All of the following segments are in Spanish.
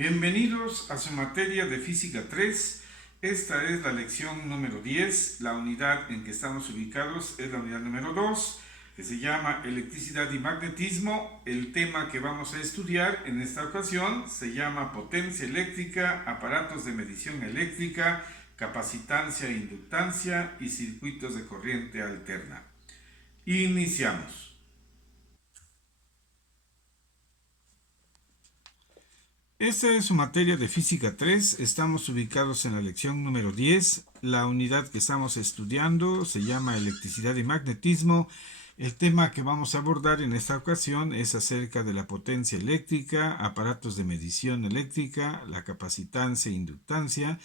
Bienvenidos a su materia de Física 3. Esta es la lección número 10. La unidad en que estamos ubicados es la unidad número 2, que se llama Electricidad y Magnetismo. El tema que vamos a estudiar en esta ocasión se llama Potencia eléctrica, aparatos de medición eléctrica, capacitancia e inductancia y circuitos de corriente alterna. Iniciamos. Esta es su materia de Física 3, estamos ubicados en la lección número 10, la unidad que estamos estudiando se llama Electricidad y Magnetismo. El tema que vamos a abordar en esta ocasión es acerca de la potencia eléctrica, aparatos de medición eléctrica, la capacitancia e inductancia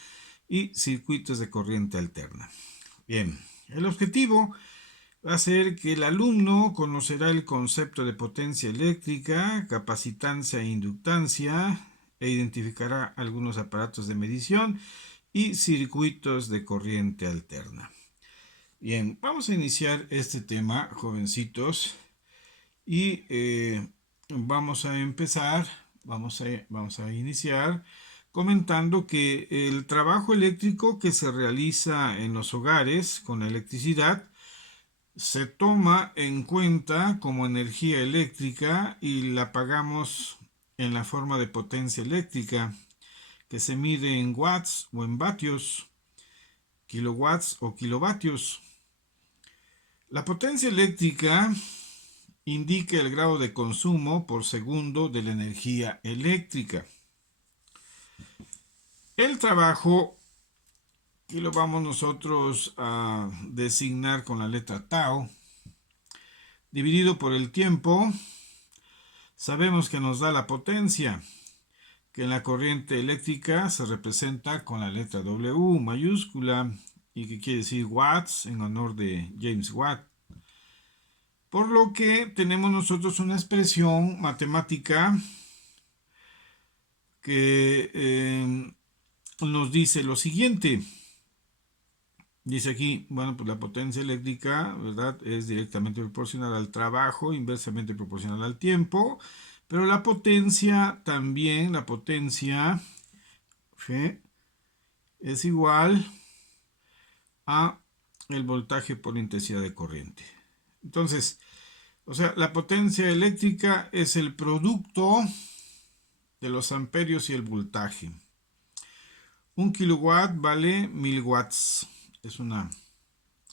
y circuitos de corriente alterna. Bien, el objetivo va a ser que el alumno conocerá el concepto de potencia eléctrica, capacitancia e inductancia, e identificará algunos aparatos de medición y circuitos de corriente alterna. Bien, vamos a iniciar este tema, jovencitos, y vamos a empezar, vamos a iniciar comentando que el trabajo eléctrico que se realiza en los hogares con electricidad se toma en cuenta como energía eléctrica y la pagamos en la forma de potencia eléctrica, que se mide en watts o en vatios, kilowatts o kilovatios. La potencia eléctrica indica el grado de consumo por segundo de la energía eléctrica. El trabajo, que lo vamos nosotros a designar con la letra tau, dividido por el tiempo, sabemos que nos da la potencia, que en la corriente eléctrica se representa con la letra W mayúscula y que quiere decir watts en honor de James Watt. Por lo que tenemos nosotros una expresión matemática que nos dice lo siguiente. Dice aquí, bueno, pues la potencia eléctrica, ¿verdad?, es directamente proporcional al trabajo, inversamente proporcional al tiempo, pero la potencia también, la potencia G es igual a el voltaje por intensidad de corriente. Entonces, o sea, la potencia eléctrica es el producto de los amperios y el voltaje. Un kilowatt vale 1000 watts. Es una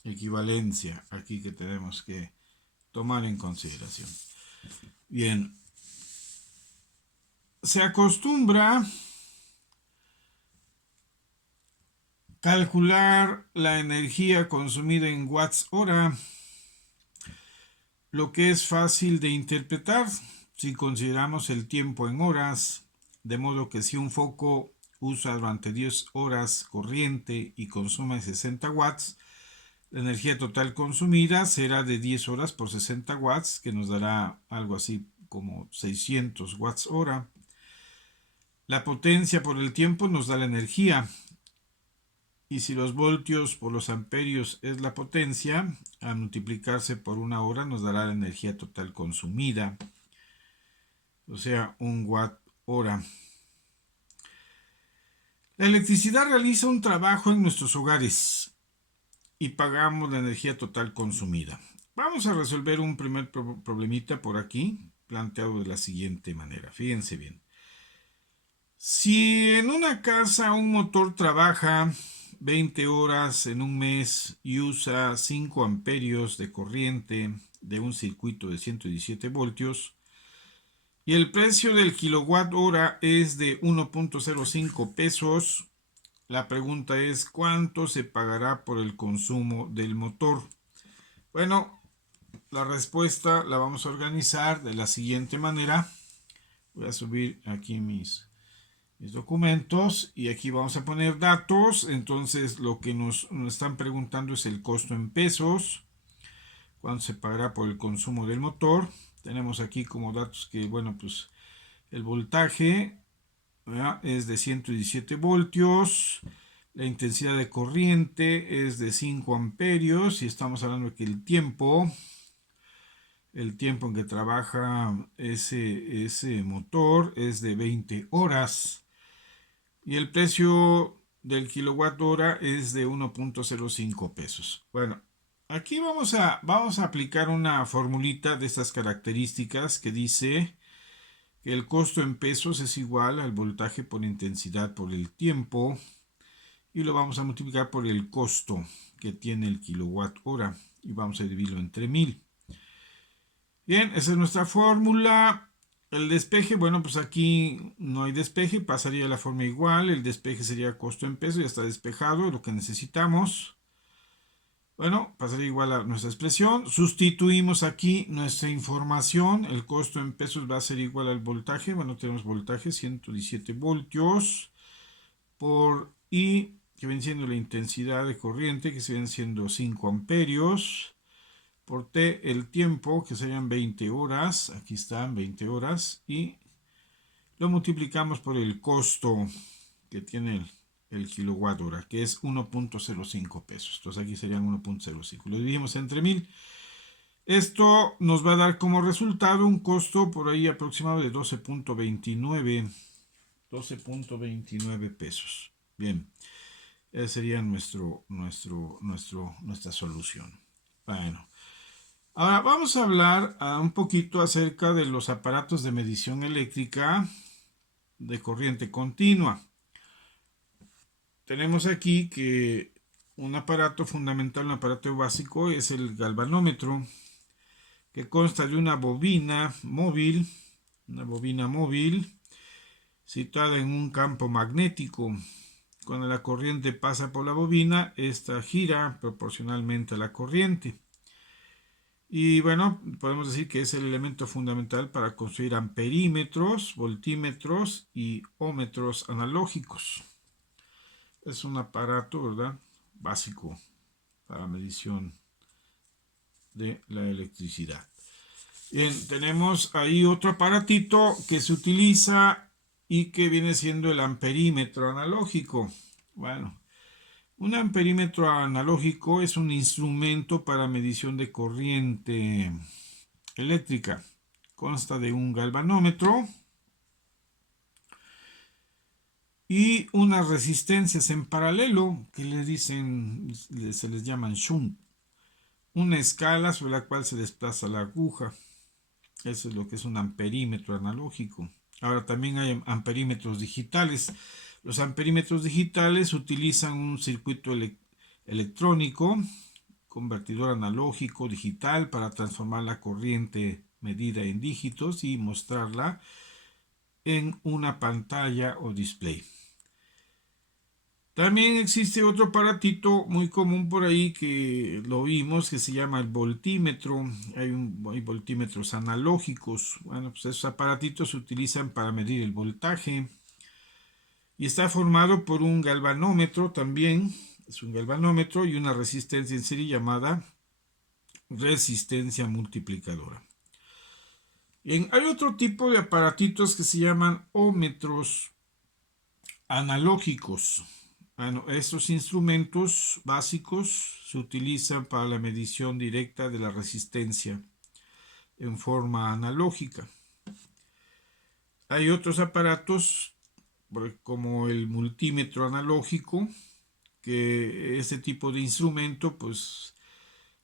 equivalencia aquí que tenemos que tomar en consideración. Bien, se acostumbra calcular la energía consumida en watts hora, lo que es fácil de interpretar si consideramos el tiempo en horas, de modo que si un foco usa durante 10 horas corriente y consume 60 watts, la energía total consumida será de 10 horas por 60 watts, que nos dará algo así como 600 watts hora. La potencia por el tiempo nos da la energía. Y si los voltios por los amperios es la potencia, al multiplicarse por una hora nos dará la energía total consumida. O sea, 1 watt hora. La electricidad realiza un trabajo en nuestros hogares y pagamos la energía total consumida. Vamos a resolver un primer problemita por aquí, planteado de la siguiente manera. Fíjense bien. Si en una casa un motor trabaja 20 horas en un mes y usa 5 amperios de corriente de un circuito de 117 voltios, y el precio del kilowatt hora es de 1.05 pesos, la pregunta es ¿cuánto se pagará por el consumo del motor? Bueno, la respuesta la vamos a organizar de la siguiente manera. Voy a subir aquí mis documentos y aquí vamos a poner datos. Entonces lo que nos están preguntando es el costo en pesos, cuánto se pagará por el consumo del motor. Tenemos aquí como datos que, bueno, pues el voltaje, ¿verdad?, es de 117 voltios, la intensidad de corriente es de 5 amperios y estamos hablando de que el tiempo en que trabaja ese motor es de 20 horas. y el precio del kilowatt hora es de 1.05 pesos. Bueno, aquí vamos a aplicar una formulita de estas características que dice que el costo en pesos es igual al voltaje por intensidad por el tiempo y lo vamos a multiplicar por el costo que tiene el kilowatt hora y vamos a dividirlo entre 1000. Bien, esa es nuestra fórmula. El despeje, bueno, pues aquí no hay despeje, pasaría la forma igual. El despeje sería costo en pesos, ya está despejado, lo que necesitamos. Bueno, pasaría igual a nuestra expresión. Sustituimos aquí nuestra información. El costo en pesos va a ser igual al voltaje. Bueno, tenemos voltaje 117 voltios por I, que viene siendo la intensidad de corriente, que se vienen siendo 5 amperios, por T el tiempo, que serían 20 horas, aquí están 20 horas, y lo multiplicamos por el costo que tiene el kilowatt hora, que es 1.05 pesos. Entonces aquí serían 1.05. Lo dividimos entre 1000. Esto nos va a dar como resultado un costo por ahí aproximado de 12.29 pesos. Bien, esa sería nuestra solución. Bueno, ahora vamos a hablar un poquito acerca de los aparatos de medición eléctrica de corriente continua. Tenemos aquí que un aparato fundamental, un aparato básico es el galvanómetro, que consta de una bobina móvil situada en un campo magnético. Cuando la corriente pasa por la bobina, esta gira proporcionalmente a la corriente. Y bueno, podemos decir que es el elemento fundamental para construir amperímetros, voltímetros y ómetros analógicos. Es un aparato, ¿verdad?, básico para medición de la electricidad. Bien, tenemos ahí otro aparatito que se utiliza y que viene siendo el amperímetro analógico. Bueno, un amperímetro analógico es un instrumento para medición de corriente eléctrica. Consta de un galvanómetro y unas resistencias en paralelo que se les llaman shunt. Una escala sobre la cual se desplaza la aguja. Eso es lo que es un amperímetro analógico. Ahora también hay amperímetros digitales. Los amperímetros digitales utilizan un circuito electrónico, convertidor analógico digital, para transformar la corriente medida en dígitos y mostrarla en una pantalla o display. También existe otro aparatito muy común por ahí que lo vimos, que se llama el voltímetro. Hay voltímetros analógicos. Bueno, pues esos aparatitos se utilizan para medir el voltaje y está formado por un galvanómetro también. Es un galvanómetro y una resistencia en serie llamada resistencia multiplicadora. Bien, hay otro tipo de aparatitos que se llaman ómetros analógicos. Bueno, estos instrumentos básicos se utilizan para la medición directa de la resistencia en forma analógica. Hay otros aparatos como el multímetro analógico, que este tipo de instrumento pues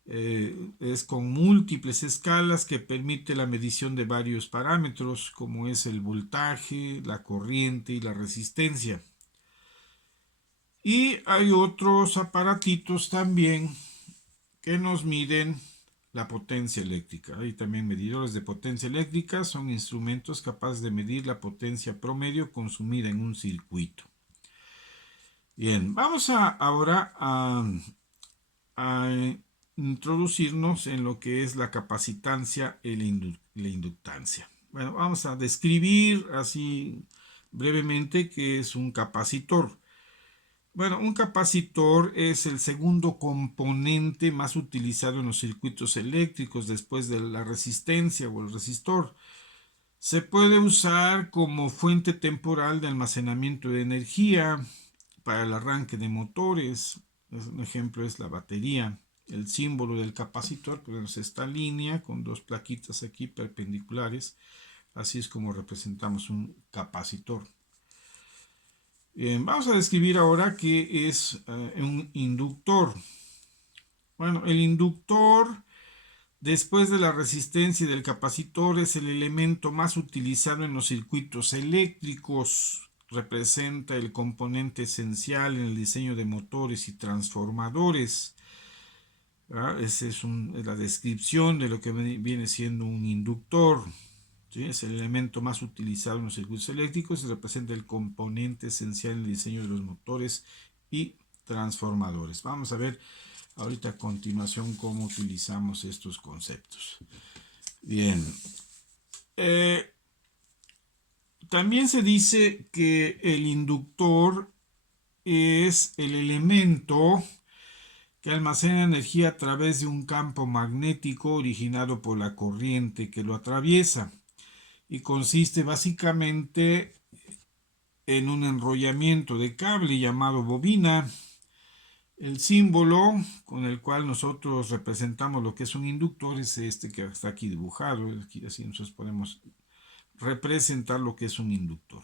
es con múltiples escalas que permite la medición de varios parámetros como es el voltaje, la corriente y la resistencia. Y hay otros aparatitos también que nos miden la potencia eléctrica. Hay también medidores de potencia eléctrica, son instrumentos capaces de medir la potencia promedio consumida en un circuito. Bien, vamos ahora a introducirnos en lo que es la capacitancia y la inductancia. Bueno, vamos a describir así brevemente qué es un capacitor. Bueno, un capacitor es el segundo componente más utilizado en los circuitos eléctricos después de la resistencia o el resistor. Se puede usar como fuente temporal de almacenamiento de energía para el arranque de motores. Un ejemplo es la batería. El símbolo del capacitor pues, es esta línea con dos plaquitas aquí perpendiculares. Así es como representamos un capacitor. Vamos a describir ahora qué es un inductor. Bueno, el inductor, después de la resistencia y del capacitor, es el elemento más utilizado en los circuitos eléctricos. Representa el componente esencial en el diseño de motores y transformadores. Esa es la descripción de lo que viene siendo un inductor. ¿Sí? Es el elemento más utilizado en los circuitos eléctricos y representa el componente esencial en el diseño de los motores y transformadores. Vamos a ver ahorita a continuación cómo utilizamos estos conceptos. Bien. También se dice que el inductor es el elemento que almacena energía a través de un campo magnético originado por la corriente que lo atraviesa y consiste básicamente en un enrollamiento de cable llamado bobina. El símbolo con el cual nosotros representamos lo que es un inductor es este que está aquí dibujado. Aquí así nosotros podemos representar lo que es un inductor.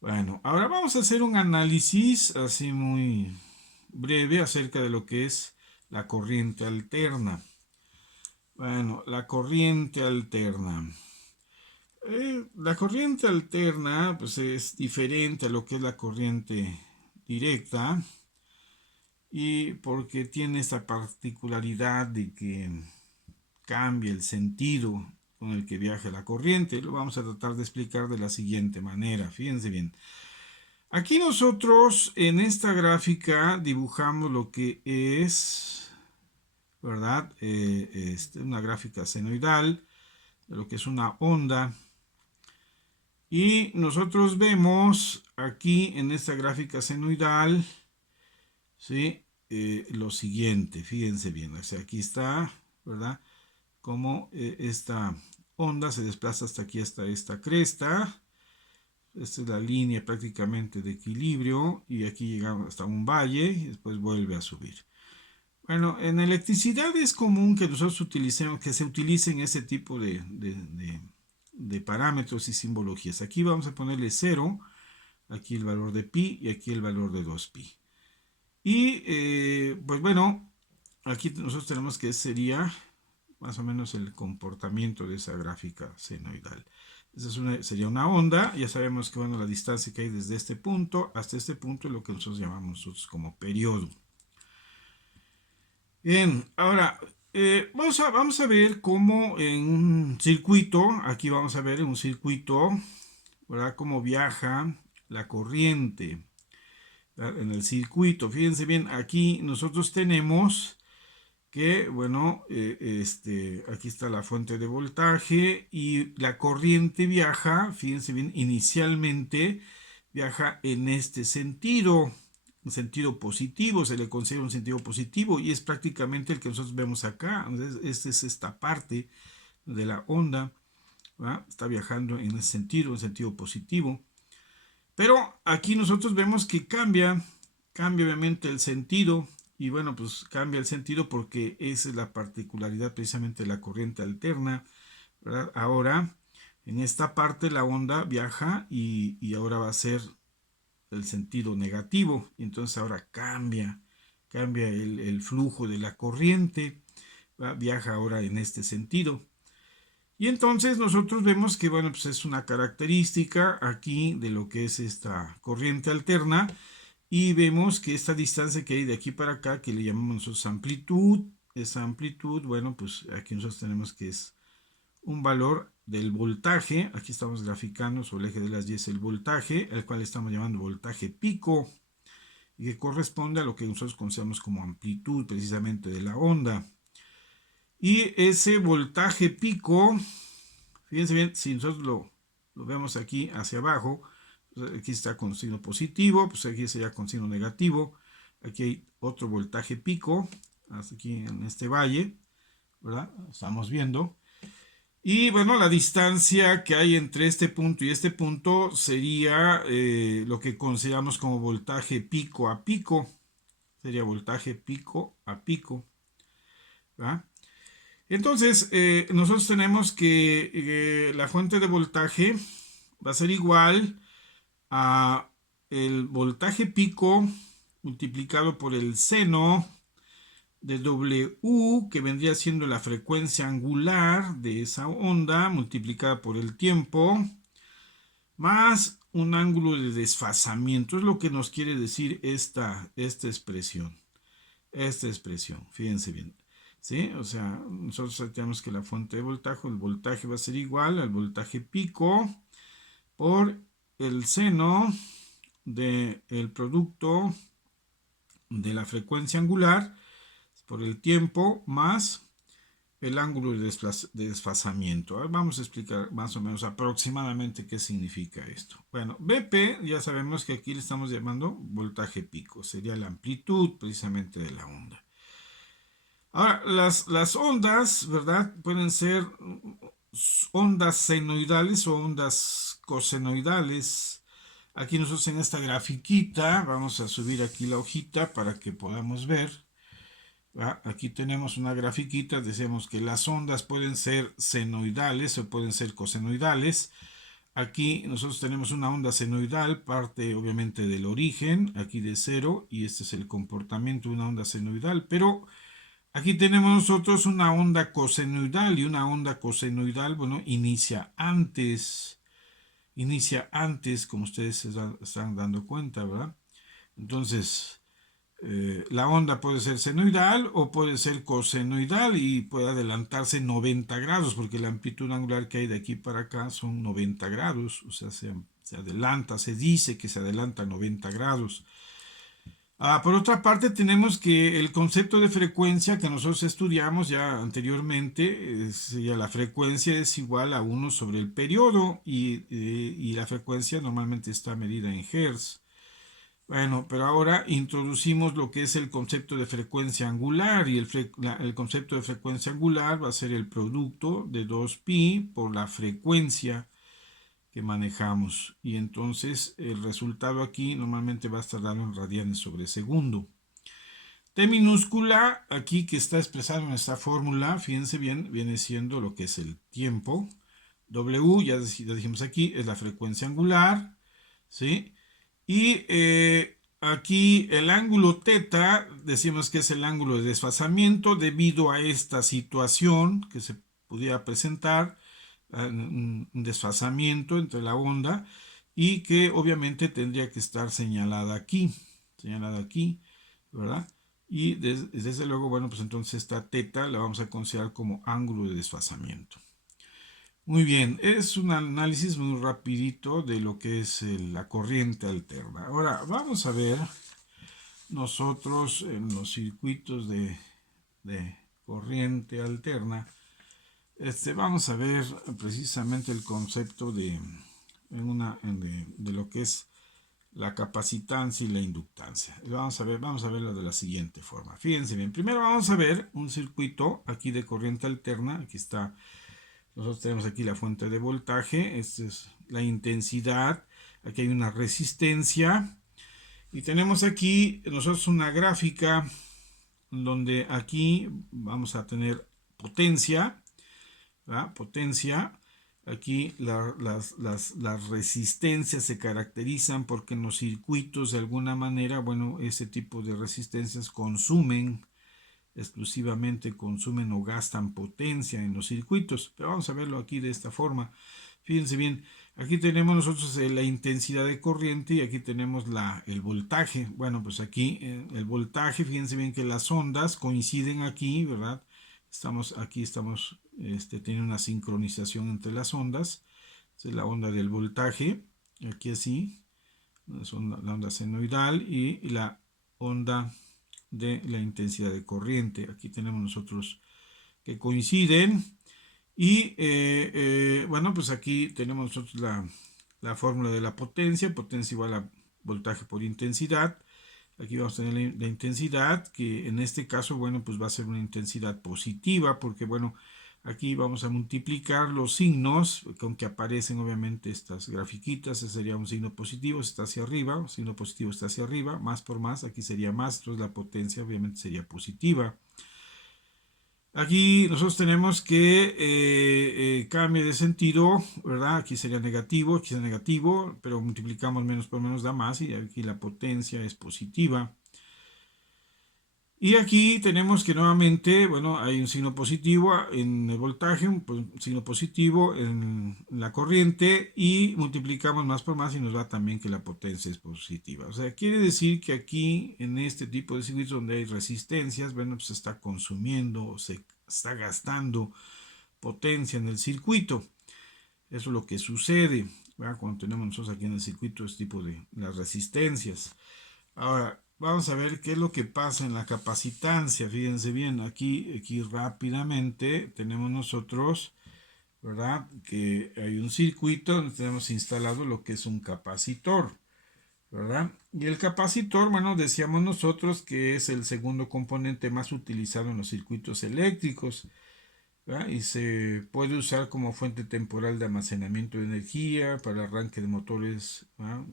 Bueno, ahora vamos a hacer un análisis así muy breve acerca de lo que es la corriente alterna. Bueno, la corriente alterna. La corriente alterna pues es diferente a lo que es la corriente directa y porque tiene esta particularidad de que cambia el sentido con el que viaja la corriente. Lo vamos a tratar de explicar de la siguiente manera. Fíjense bien. Aquí nosotros en esta gráfica dibujamos lo que es, ¿verdad? Una gráfica senoidal de lo que es una onda. Y nosotros vemos aquí en esta gráfica senoidal, ¿sí? Lo siguiente, fíjense bien, o sea, aquí está, ¿verdad? Como esta onda se desplaza hasta aquí, hasta esta cresta. Esta es la línea prácticamente de equilibrio y aquí llegamos hasta un valle y después vuelve a subir. Bueno, en electricidad es común que nosotros utilicemos, que se utilicen ese tipo de parámetros y simbologías. Aquí vamos a ponerle 0, aquí el valor de pi y aquí el valor de 2pi. Y pues bueno, aquí nosotros tenemos que sería más o menos el comportamiento de esa gráfica senoidal. Esa sería una onda. Ya sabemos que bueno, la distancia que hay desde este punto hasta este punto es lo que nosotros llamamos nosotros como periodo. Bien, ahora vamos a ver cómo en un circuito, aquí vamos a ver en un circuito, ¿verdad? Cómo viaja la corriente, ¿verdad? En el circuito. Fíjense bien, aquí nosotros tenemos que, bueno, aquí está la fuente de voltaje y la corriente viaja, fíjense bien, inicialmente viaja en este sentido, un sentido positivo, se le considera un sentido positivo y es prácticamente el que nosotros vemos acá. Entonces, esta es esta parte de la onda, ¿verdad? Está viajando en ese sentido, en sentido positivo. Pero aquí nosotros vemos que cambia obviamente el sentido. Y bueno, pues cambia el sentido porque esa es la particularidad precisamente de la corriente alterna, ¿verdad? Ahora, en esta parte la onda viaja y ahora va a ser el sentido negativo. Y entonces ahora cambia el flujo de la corriente, ¿verdad? Viaja ahora en este sentido. Y entonces nosotros vemos que, bueno, pues es una característica aquí de lo que es esta corriente alterna. Y vemos que esta distancia que hay de aquí para acá, que le llamamos nosotros amplitud, esa amplitud, bueno, pues aquí nosotros tenemos que es un valor del voltaje. Aquí estamos graficando sobre el eje de las Y es el voltaje, al cual estamos llamando voltaje pico, y que corresponde a lo que nosotros conocemos como amplitud precisamente de la onda. Y ese voltaje pico, fíjense bien, si nosotros lo vemos aquí hacia abajo, aquí está con signo positivo, pues aquí sería con signo negativo. Aquí hay otro voltaje pico, hasta aquí en este valle, ¿verdad? Estamos viendo. Y bueno, la distancia que hay entre este punto y este punto sería lo que consideramos como voltaje pico a pico. Sería voltaje pico a pico, ¿verdad? Entonces, nosotros tenemos que la fuente de voltaje va a ser igual a el voltaje pico multiplicado por el seno de W, que vendría siendo la frecuencia angular de esa onda, multiplicada por el tiempo, más un ángulo de desfasamiento. Es lo que nos quiere decir esta expresión. Esta expresión, fíjense bien. ¿Sí? O sea, nosotros tenemos que la fuente de voltaje, el voltaje va a ser igual al voltaje pico por el seno del producto de la frecuencia angular por el tiempo más el ángulo de desfasamiento. Ahora vamos a explicar más o menos aproximadamente qué significa esto. Bueno, BP ya sabemos que aquí le estamos llamando voltaje pico, sería la amplitud precisamente de la onda. Ahora, las ondas, ¿verdad? Pueden ser ondas senoidales o ondas cosenoidales. Aquí nosotros en esta grafiquita, vamos a subir aquí la hojita para que podamos ver. Aquí tenemos una grafiquita, decimos que las ondas pueden ser senoidales o pueden ser cosenoidales. Aquí nosotros tenemos una onda senoidal, parte obviamente del origen, aquí de cero, y este es el comportamiento de una onda senoidal, pero aquí tenemos nosotros una onda cosenoidal, y una onda cosenoidal, bueno, inicia antes, como ustedes se están dando cuenta, ¿verdad? Entonces, la onda puede ser senoidal o puede ser cosenoidal y puede adelantarse 90 grados, porque la amplitud angular que hay de aquí para acá son 90 grados, o sea, se adelanta, se dice que se adelanta 90 grados. Por otra parte, tenemos que el concepto de frecuencia que nosotros estudiamos ya anteriormente, ya la frecuencia es igual a 1 sobre el periodo y la frecuencia normalmente está medida en Hertz. Bueno, pero ahora introducimos lo que es el concepto de frecuencia angular y el concepto de frecuencia angular va a ser el producto de 2pi por la frecuencia que manejamos, y entonces el resultado aquí normalmente va a estar dado en radianes sobre segundo. T minúscula aquí que está expresado en esta fórmula, fíjense bien, viene siendo lo que es el tiempo. W, ya dijimos aquí, es la frecuencia angular, ¿sí? Y aquí el ángulo teta, decimos que es el ángulo de desfasamiento debido a esta situación que se pudiera presentar, un desfasamiento entre la onda y que obviamente tendría que estar señalada aquí, ¿verdad? Y desde luego, bueno, pues entonces esta teta la vamos a considerar como ángulo de desfasamiento. Muy bien, es un análisis muy rapidito de lo que es la corriente alterna. Ahora vamos a ver nosotros en los circuitos de corriente alterna. Vamos a ver precisamente el concepto de lo que es la capacitancia y la inductancia. Vamos a verlo de la siguiente forma. Fíjense bien, primero vamos a ver un circuito aquí de corriente alterna. Aquí está, nosotros tenemos aquí la fuente de voltaje, esta es la intensidad, aquí hay una resistencia y tenemos aquí nosotros una gráfica donde aquí vamos a tener potencia. Potencia, aquí las resistencias se caracterizan porque en los circuitos de alguna manera, bueno, ese tipo de resistencias exclusivamente consumen o gastan potencia en los circuitos, pero vamos a verlo aquí de esta forma. Fíjense bien, aquí tenemos nosotros la intensidad de corriente y aquí tenemos el voltaje. Bueno, pues aquí el voltaje, fíjense bien que las ondas coinciden aquí, ¿verdad? Estamos tiene una sincronización entre las ondas. Esta es la onda del voltaje, aquí así, la onda senoidal y la onda de la intensidad de corriente. Aquí tenemos nosotros que coinciden y bueno, pues aquí tenemos nosotros la fórmula de la potencia igual a voltaje por intensidad. Aquí vamos a tener la intensidad, que en este caso, bueno, pues va a ser una intensidad positiva, porque, bueno, aquí vamos a multiplicar los signos con que aparecen, obviamente, estas grafiquitas. Ese sería un signo positivo, está hacia arriba, un signo positivo está hacia arriba, más por más, aquí sería más, entonces la potencia, obviamente, sería positiva. Aquí nosotros tenemos que cambie de sentido, ¿verdad? Aquí sería negativo, pero multiplicamos menos por menos da más y aquí la potencia es positiva. Y aquí tenemos que nuevamente, bueno, hay un signo positivo en el voltaje, un signo positivo en la corriente y multiplicamos más por más y nos da también que la potencia es positiva. O sea, quiere decir que aquí en este tipo de circuitos donde hay resistencias, bueno, pues se está consumiendo, se está gastando potencia en el circuito. Eso es lo que sucede, ¿verdad? Cuando tenemos nosotros aquí en el circuito este tipo de las resistencias. Ahora, vamos a ver qué es lo que pasa en la capacitancia. Fíjense bien, aquí rápidamente tenemos nosotros, ¿verdad? Que hay un circuito donde tenemos instalado lo que es un capacitor, ¿verdad? Y el capacitor, bueno, decíamos nosotros que es el segundo componente más utilizado en los circuitos eléctricos, ¿verdad? Y se puede usar como fuente temporal de almacenamiento de energía para arranque de motores, ¿verdad?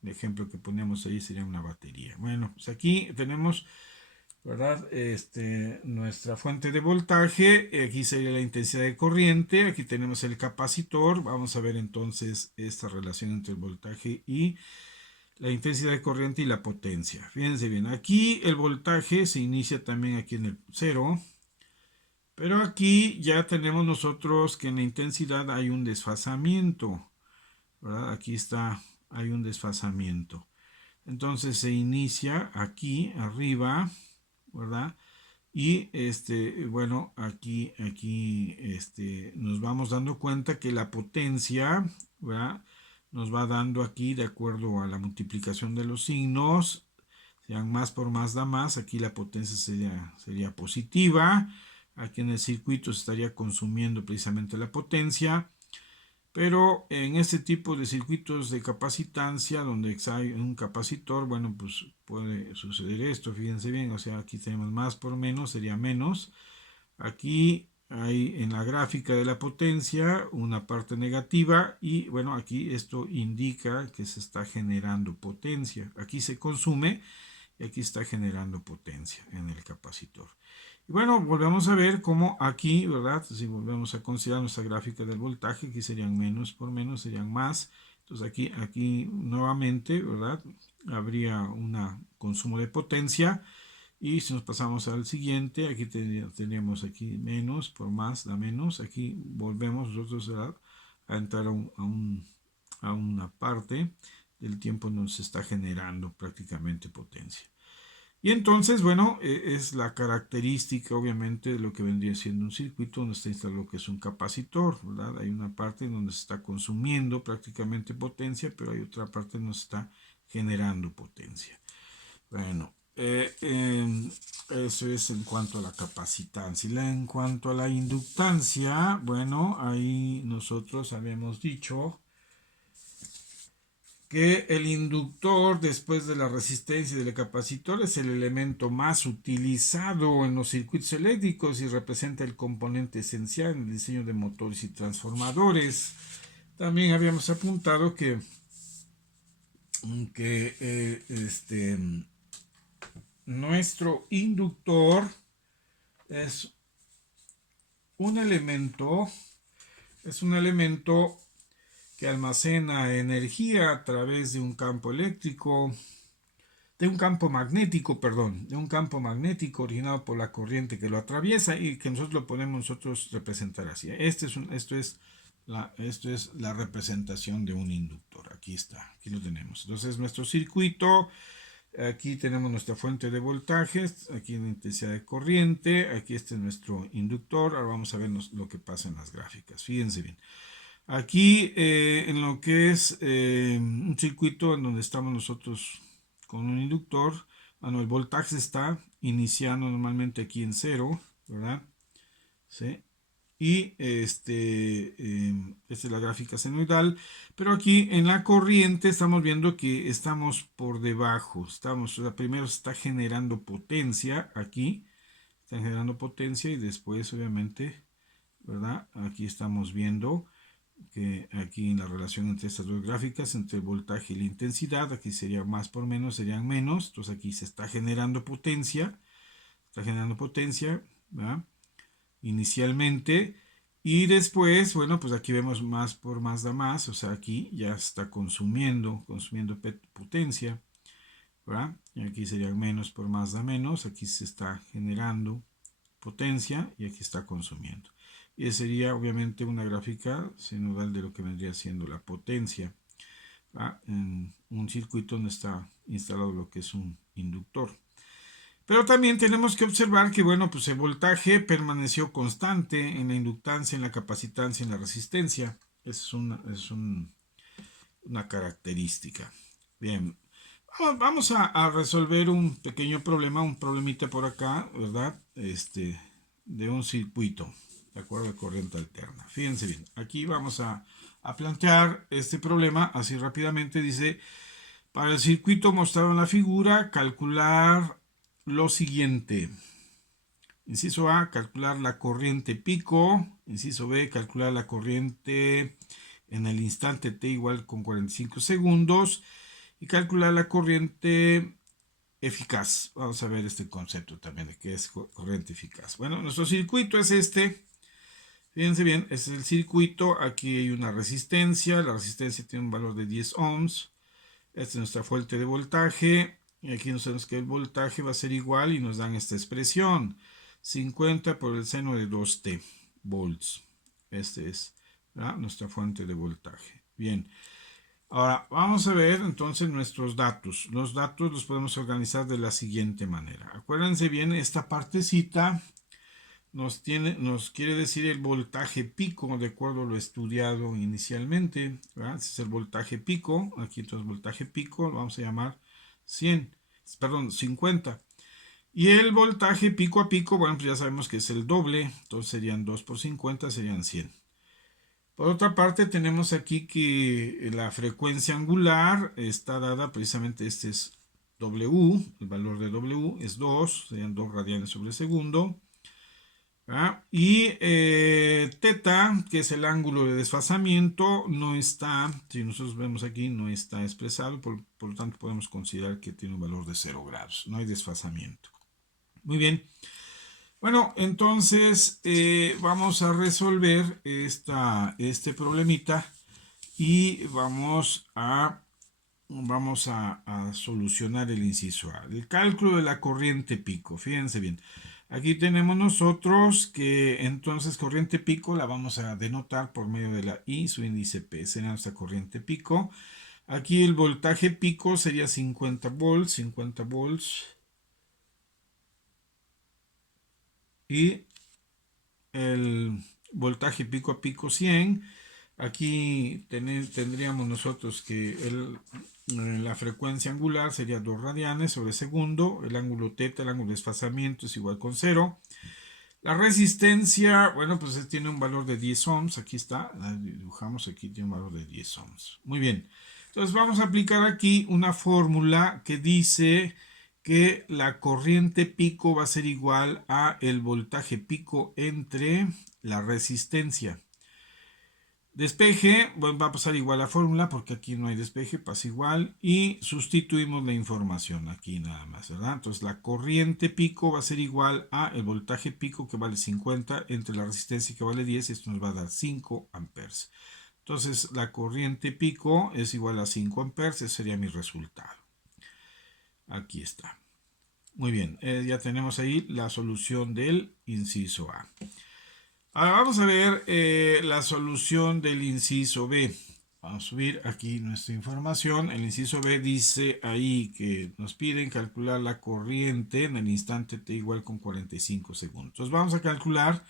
El ejemplo que ponemos ahí sería una batería. Bueno, pues aquí tenemos, ¿verdad? Nuestra fuente de voltaje, aquí sería la intensidad de corriente, aquí tenemos el capacitor, vamos a ver entonces esta relación entre el voltaje y la intensidad de corriente y la potencia. Fíjense bien, aquí el voltaje se inicia también aquí en el cero, pero aquí ya tenemos nosotros que en la intensidad hay un desfasamiento, ¿verdad? Aquí está, hay un desfasamiento. Entonces se inicia aquí arriba, ¿verdad? Y bueno, aquí nos vamos dando cuenta que la potencia, ¿verdad? Nos va dando aquí de acuerdo a la multiplicación de los signos, sean más por más da más, aquí la potencia sería positiva, aquí en el circuito se estaría consumiendo precisamente la potencia, pero en este tipo de circuitos de capacitancia, donde hay un capacitor, bueno, pues puede suceder esto, fíjense bien, o sea, aquí tenemos más por menos, sería menos. Aquí hay en la gráfica de la potencia una parte negativa y bueno, aquí esto indica que se está generando potencia. Aquí se consume y aquí está generando potencia en el capacitor. Y bueno, volvemos a ver cómo aquí, ¿verdad? Si volvemos a considerar nuestra gráfica del voltaje, aquí serían menos por menos, serían más. Entonces aquí nuevamente, ¿verdad? Habría un consumo de potencia. Y si nos pasamos al siguiente, aquí tendríamos aquí menos por más da menos. Aquí volvemos nosotros a entrar a una parte del tiempo en donde se está generando prácticamente potencia. Y entonces, bueno, es la característica, obviamente, de lo que vendría siendo un circuito donde está instalado lo que es un capacitor, ¿verdad? Hay una parte en donde se está consumiendo prácticamente potencia, pero hay otra parte en donde se está generando potencia. Bueno, eso es en cuanto a la capacitancia. Y en cuanto a la inductancia, bueno, ahí nosotros habíamos dicho que el inductor, después de la resistencia del capacitor, es el elemento más utilizado en los circuitos eléctricos y representa el componente esencial en el diseño de motores y transformadores. También habíamos apuntado que nuestro inductor es un elemento, es un elemento que almacena energía a través de un campo eléctrico, de un campo magnético, perdón, de un campo magnético originado por la corriente que lo atraviesa y que nosotros lo podemos nosotros representar así. Esto es la representación de un inductor. Aquí está, aquí lo tenemos. Entonces nuestro circuito, aquí tenemos nuestra fuente de voltajes, aquí la intensidad de corriente, aquí este es nuestro inductor. Ahora vamos a ver lo que pasa en las gráficas. Fíjense bien. Aquí en lo que es un circuito en donde estamos nosotros con un inductor, bueno, el voltaje está iniciando normalmente aquí en cero, ¿verdad? ¿Sí? Y esta es la gráfica senoidal, pero aquí en la corriente estamos viendo que estamos por debajo, o sea, primero se está generando potencia aquí, está generando potencia y después obviamente, ¿verdad? Aquí estamos viendo que aquí en la relación entre estas dos gráficas, entre el voltaje y la intensidad, aquí sería más por menos, serían menos, entonces aquí se está generando potencia, ¿verdad? inicialmente. Y después, bueno, pues aquí vemos más por más da más, o sea, aquí ya está consumiendo potencia, ¿verdad? Y aquí sería menos por más da menos, aquí se está generando potencia y aquí está consumiendo. Y esa sería obviamente una gráfica sinodal de lo que vendría siendo la potencia, ¿verdad? En un circuito donde está instalado lo que es un inductor. Pero también tenemos que observar que, bueno, pues el voltaje permaneció constante en la inductancia, en la capacitancia, en la resistencia. Una característica. Bien, vamos a resolver un pequeño problema, un problemita por acá, ¿verdad? De un circuito, de acuerdo a corriente alterna. Fíjense bien, aquí vamos a plantear este problema así rápidamente. Dice, para el circuito mostrado en la figura, calcular lo siguiente. Inciso A, calcular la corriente pico. Inciso B, calcular la corriente en el instante t igual con 45 segundos. Y calcular la corriente eficaz. Vamos a ver este concepto también de qué es corriente eficaz. Bueno, nuestro circuito es este. Fíjense bien, este es el circuito. Aquí hay una resistencia. La resistencia tiene un valor de 10 ohms. Esta es nuestra fuente de voltaje. Y aquí nos sabemos que el voltaje va a ser igual y nos dan esta expresión. 50 por el seno de 2t volts. Este es, ¿verdad?, nuestra fuente de voltaje. Bien. Ahora vamos a ver entonces nuestros datos. Los datos los podemos organizar de la siguiente manera. Acuérdense bien, esta partecita nos quiere decir el voltaje pico de acuerdo a lo estudiado inicialmente, ¿verdad? Ese es el voltaje pico. Aquí entonces voltaje pico lo vamos a llamar 100, perdón, 50. Y el voltaje pico a pico, bueno, pues ya sabemos que es el doble, entonces serían 2 por 50, serían 100. Por otra parte, tenemos aquí que la frecuencia angular está dada, precisamente este es W, el valor de W es 2, serían 2 radianes sobre segundo. ¿Ah? Y teta, que es el ángulo de desfasamiento, no está, si nosotros vemos aquí, no está expresado, por lo tanto podemos considerar que tiene un valor de 0 grados, no hay desfasamiento. Muy bien. Bueno, entonces vamos a resolver este problemita y vamos a solucionar el inciso A. El cálculo de la corriente pico. Fíjense bien. Aquí tenemos nosotros que entonces corriente pico la vamos a denotar por medio de la I, su índice P. Sería nuestra corriente pico. Aquí el voltaje pico sería 50 volts. 50 volts. Y el voltaje pico a pico 100. Aquí tendríamos nosotros que la frecuencia angular sería 2 radianes sobre segundo. El ángulo teta, el ángulo de desfasamiento es igual con 0. La resistencia, bueno, pues tiene un valor de 10 ohms. Aquí está, la dibujamos, aquí tiene un valor de 10 ohms. Muy bien. Entonces vamos a aplicar aquí una fórmula que dice que la corriente pico va a ser igual a el voltaje pico entre la resistencia. Despeje, bueno, va a pasar igual la fórmula porque aquí no hay despeje, pasa igual y sustituimos la información aquí nada más, ¿verdad? Entonces la corriente pico va a ser igual a el voltaje pico que vale 50 entre la resistencia que vale 10 y esto nos va a dar 5 amperes. Entonces la corriente pico es igual a 5 amperes, ese sería mi resultado. Aquí está. Muy bien, ya tenemos ahí la solución del inciso A. Ahora vamos a ver la solución del inciso B. Vamos a subir aquí nuestra información. El inciso B dice ahí que nos piden calcular la corriente en el instante t igual con 45 segundos. Entonces vamos a calcular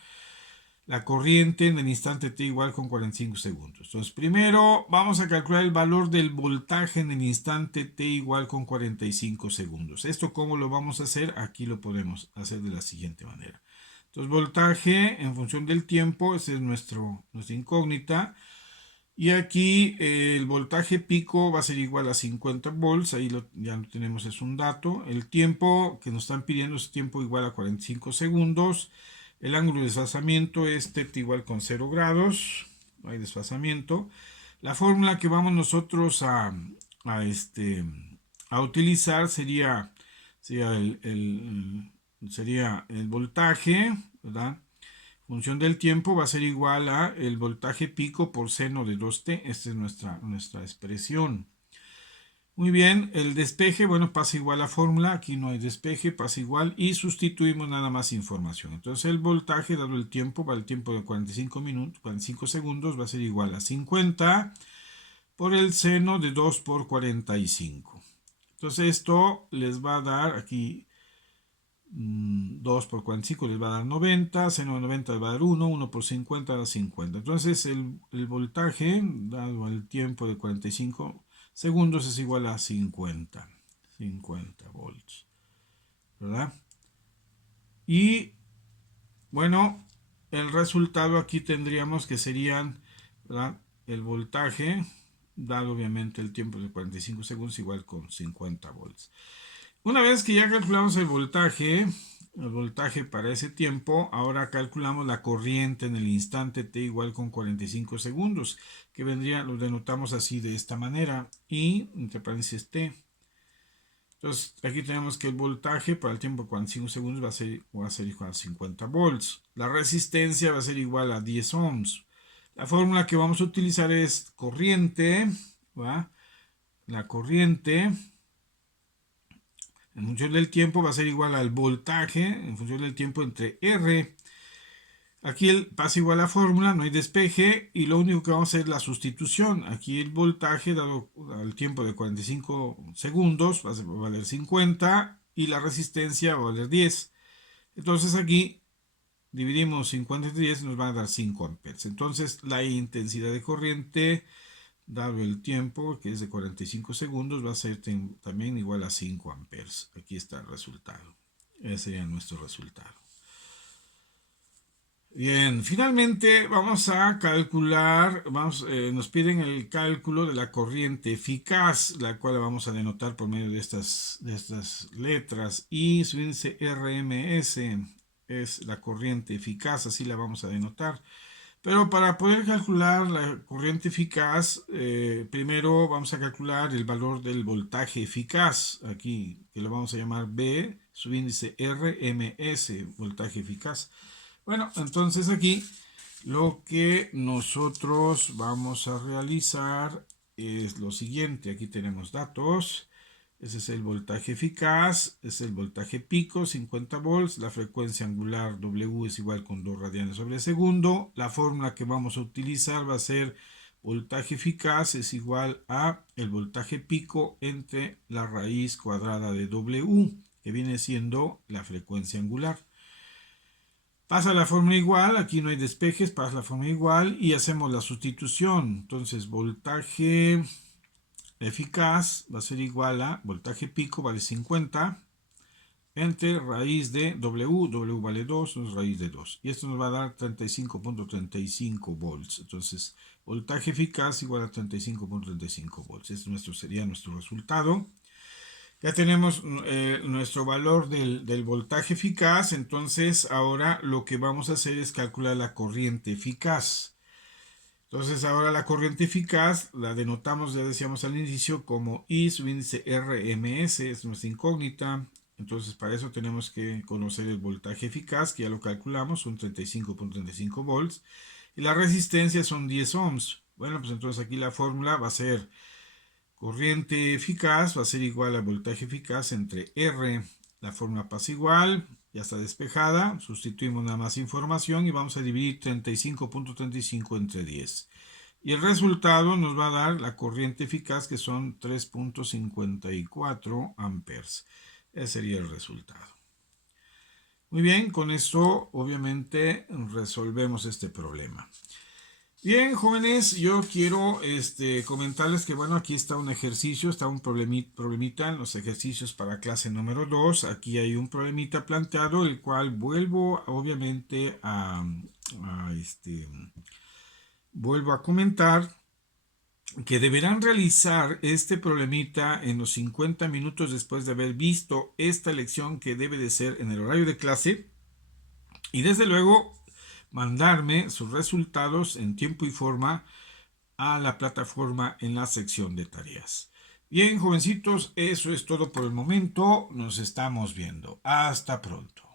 la corriente en el instante t igual con 45 segundos. Entonces primero vamos a calcular el valor del voltaje en el instante t igual con 45 segundos. ¿Esto cómo lo vamos a hacer? Aquí lo podemos hacer de la siguiente manera. Entonces voltaje en función del tiempo, esa es nuestra incógnita. Y aquí el voltaje pico va a ser igual a 50 volts, ahí ya lo tenemos, es un dato. El tiempo que nos están pidiendo es tiempo igual a 45 segundos. El ángulo de desfasamiento es θ igual con 0 grados, no hay desfasamiento. La fórmula que vamos nosotros a utilizar sería el voltaje, ¿verdad? función del tiempo va a ser igual a el voltaje pico por seno de 2t. Esta es nuestra expresión. Muy bien, el despeje, bueno, pasa igual a fórmula, aquí no hay despeje, pasa igual y sustituimos nada más información. Entonces el voltaje dado el tiempo, para el tiempo de 45 segundos, va a ser igual a 50 por el seno de 2 por 45. Entonces esto les va a dar aquí 2 por 45 les va a dar 90, seno de 90 les va a dar 1 por 50 da 50. Entonces el voltaje dado el tiempo de 45 segundos es igual a 50 volts, ¿verdad? Y bueno, el resultado aquí tendríamos que serían, ¿verdad?, el voltaje dado obviamente el tiempo de 45 segundos igual con 50 volts. Una vez que ya calculamos el voltaje para ese tiempo, ahora calculamos la corriente en el instante t igual con 45 segundos, que vendría, lo denotamos así de esta manera, y entre paréntesis t. Entonces aquí tenemos que el voltaje para el tiempo de 45 segundos va a ser igual a 50 volts. La resistencia va a ser igual a 10 ohms. La fórmula que vamos a utilizar es corriente, ¿va? La corriente en función del tiempo va a ser igual al voltaje en función del tiempo entre R. Aquí pasa igual a la fórmula, no hay despeje y lo único que vamos a hacer es la sustitución. Aquí el voltaje dado al tiempo de 45 segundos va a valer 50 y la resistencia va a valer 10. Entonces aquí dividimos 50 entre 10 y nos va a dar 5 amperes. Entonces la intensidad de corriente dado el tiempo, que es de 45 segundos, va a ser también igual a 5 amperes. Aquí está el resultado. Ese sería nuestro resultado. Bien, finalmente vamos a calcular, nos piden el cálculo de la corriente eficaz, la cual vamos a denotar por medio de estas letras. Y su índice RMS es la corriente eficaz, así la vamos a denotar. Pero para poder calcular la corriente eficaz, primero vamos a calcular el valor del voltaje eficaz, aquí, que lo vamos a llamar B, su índice RMS, voltaje eficaz. Bueno, entonces aquí lo que nosotros vamos a realizar es lo siguiente. Aquí tenemos datos. Ese es el voltaje eficaz, es el voltaje pico, 50 volts. La frecuencia angular W es igual con 2 radianes sobre segundo. La fórmula que vamos a utilizar va a ser voltaje eficaz es igual a el voltaje pico entre la raíz cuadrada de W, que viene siendo la frecuencia angular. Pasa la fórmula igual, aquí no hay despejes, pasa la fórmula igual y hacemos la sustitución. Entonces, voltaje eficaz va a ser igual a voltaje pico vale 50 entre raíz de W vale 2, es raíz de 2. Y esto nos va a dar 35.35 volts. Entonces, voltaje eficaz igual a 35.35 volts. Este sería nuestro resultado. Ya tenemos nuestro valor del voltaje eficaz, entonces ahora lo que vamos a hacer es calcular la corriente eficaz. Entonces ahora la corriente eficaz la denotamos, ya decíamos al inicio, como I, su índice RMS, es nuestra incógnita. Entonces para eso tenemos que conocer el voltaje eficaz, que ya lo calculamos, son 35.35 volts. Y la resistencia son 10 ohms. Bueno, pues entonces aquí la fórmula va a ser corriente eficaz va a ser igual a voltaje eficaz entre R. La fórmula pasa igual, ya está despejada. Sustituimos nada más información y vamos a dividir 35.35 entre 10. Y el resultado nos va a dar la corriente eficaz, que son 3.54 amperes. Ese sería el resultado. Muy bien, con esto obviamente resolvemos este problema. Bien, jóvenes, yo quiero comentarles que, bueno, aquí está un ejercicio, está un problemita en los ejercicios para clase número 2. Aquí hay un problemita planteado, el cual vuelvo, obviamente, vuelvo a comentar que deberán realizar este problemita en los 50 minutos después de haber visto esta lección, que debe de ser en el horario de clase. Y desde luego mandarme sus resultados en tiempo y forma a la plataforma en la sección de tareas. Bien, jovencitos, eso es todo por el momento. Nos estamos viendo. Hasta pronto.